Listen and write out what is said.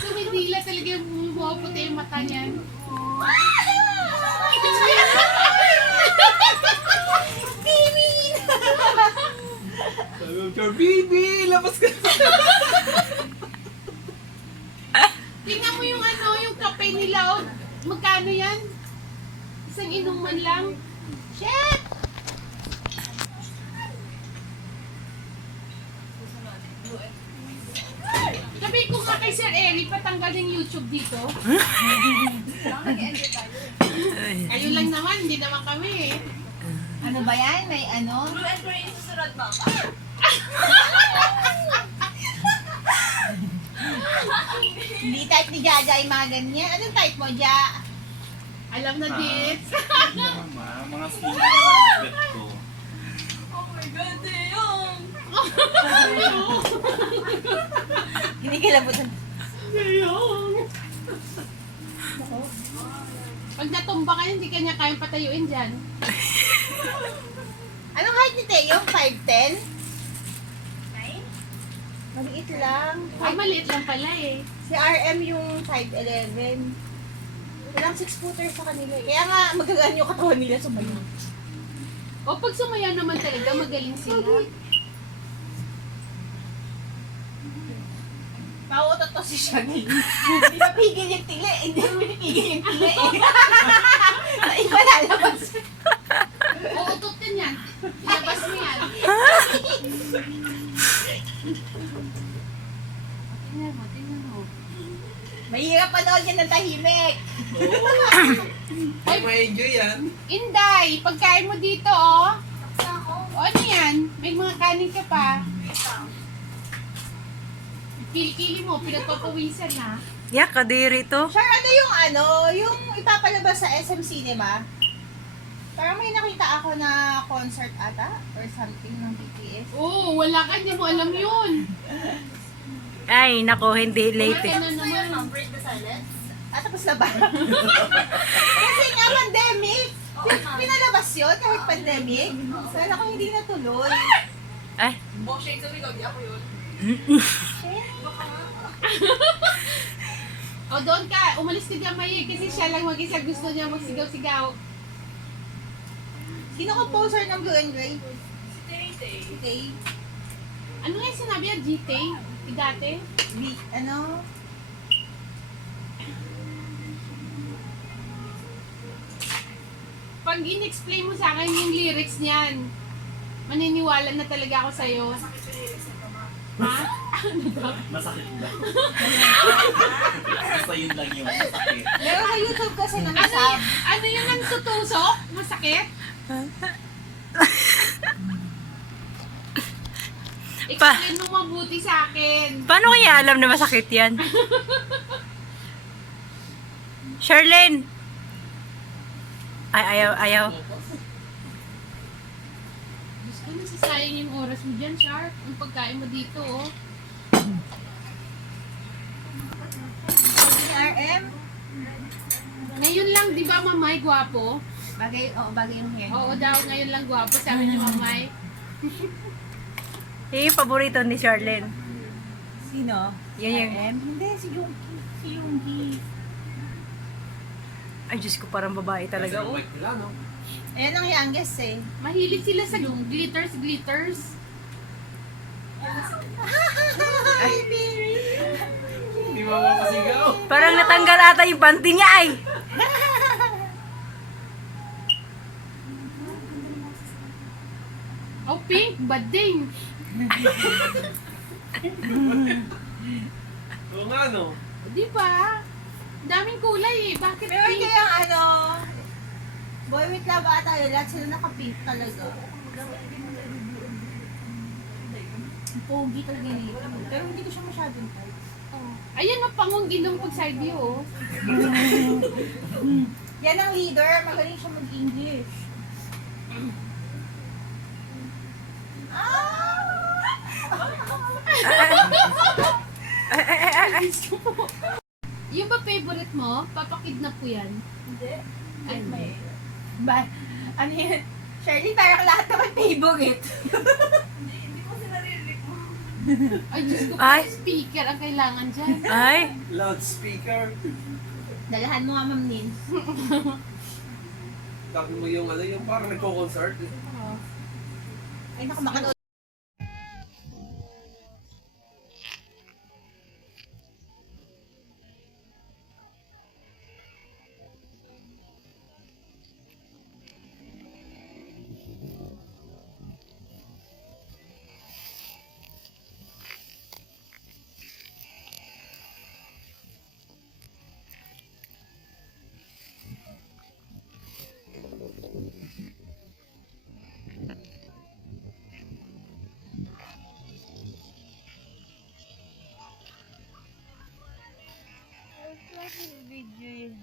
Tumidila talaga yung puti yung mata niyan. Bibi! Sabi mo, Char, Bibi! Labas ka! Tingnan mo yung ano, yung kape nila. Oh. Magkano yan? Isang inuman lang. Shit! Sabi ko nga kay Sir Eric, patanggal yung YouTube dito. Kayo lang naman, hindi naman kami eh. Ano ba yan? May ano? Hindi type ni Jaja ay mga ganyan. Anong type mo, Ja? Alam na this. Mga skin na nag-bet ko. Kinikilabutan. Pag natumba ka, hindi kanya kayang patayuin dyan. Anong height ni Teo? 5'10"? Maliit lang. Ay, maliit lang pala eh. Si RM yung 5'11". Walang 6-footer sa kanila. Kaya nga magagaan yung katawan nila sa bayo. O pag sumaya naman talaga, magaling sila. Pautot to si Shaggy. Hindi napigil yung tila. Hindi napigil yung tila eh. Sa iba lalabas. Uutot din yan. Ilabas mo yan. Tingnan mo, tingnan mo. Mahirap panood yan ng tahimik. Ay, ma-enjoy yan. Inday, pagkain mo dito oh. O ano yan? May mga kanin ka pa. Kili-kili mo, pinagpapawisan na. Yak, kadiri to. Sure, yung ipapalabas sa SM Cinema? Parang may nakita ako na concert ata or something ng BTS. Oo, wala ka, hindi mo alam yun. Ay, nako, hindi late Wala ka eh. na naman. Tapos na ba? Kasi nga pandemic. Pinalabas yun kahit pandemic. Sana ko hindi natuloy. Ay, O doon ka, umalis ka dyan, Maye, kasi siya lang mag-isa gusto niya magsigaw-sigaw. Sino composer ng Blue and Gray? Si Tay. Ano nga yung sinabi niya, GT? Dati? Ano? Pag in-explain mo sa akin yung lyrics niyan, maniniwala na talaga ako sa'yo. Ha? Masakit ba? Basta yun lang yung masakit. Meron sa YouTube kasi na Ano, masab. ano yung nantutusok? Masakit? Explain mo mabuti sa akin. paano kaya alam na masakit yan? Charlene! Ay, ayaw. Diyos ko, nasasayang yung oras mo dyan, Sharp. Ang pagkain mo dito, oh. Si RM? Ngayon lang, di ba, Mamay, gwapo? Bagay yung hair. Oo daw, ngayon lang gwapo, sabi ni Mamay. Yung paborito ni Charlene. Sino? Yan yung... RM? Hindi, si Yungki. Si Yungki. Ay, Diyos ko, parang babae talaga. Oh. Ayan ang youngest eh. Mahilig sila sa glitters. Hi, Mary! Hindi mo mapasigaw. Parang natanggal ata yung panty niya ay. Oh, pink, bading. Oo nga, no? Di ba? Daming kulay eh. Bakit Meron pink? kayang Boy with Love ata yun. Lahat sila naka-pink talaga. Ang pogi talaga nito. Pero hindi ko siya masyadong type. Ayan, mapangong ginong pag side view, oh. Yan ang leader. Magaling siya mag-English. Yung ba favorite mo? Papakidnap ko yan. Hindi. Ay, may... Ano yun? Shirley, parang lahat naman favorite. Hindi ko sila rin mo. Ay, Diyos ko, Ay. speaker ang kailangan dyan. Ay, Loudspeaker. Dalahan mo nga, Ma'am Nin. Tapos mo yung ano, yung parang nagko-concert. Ay, naku, makanood. video yun.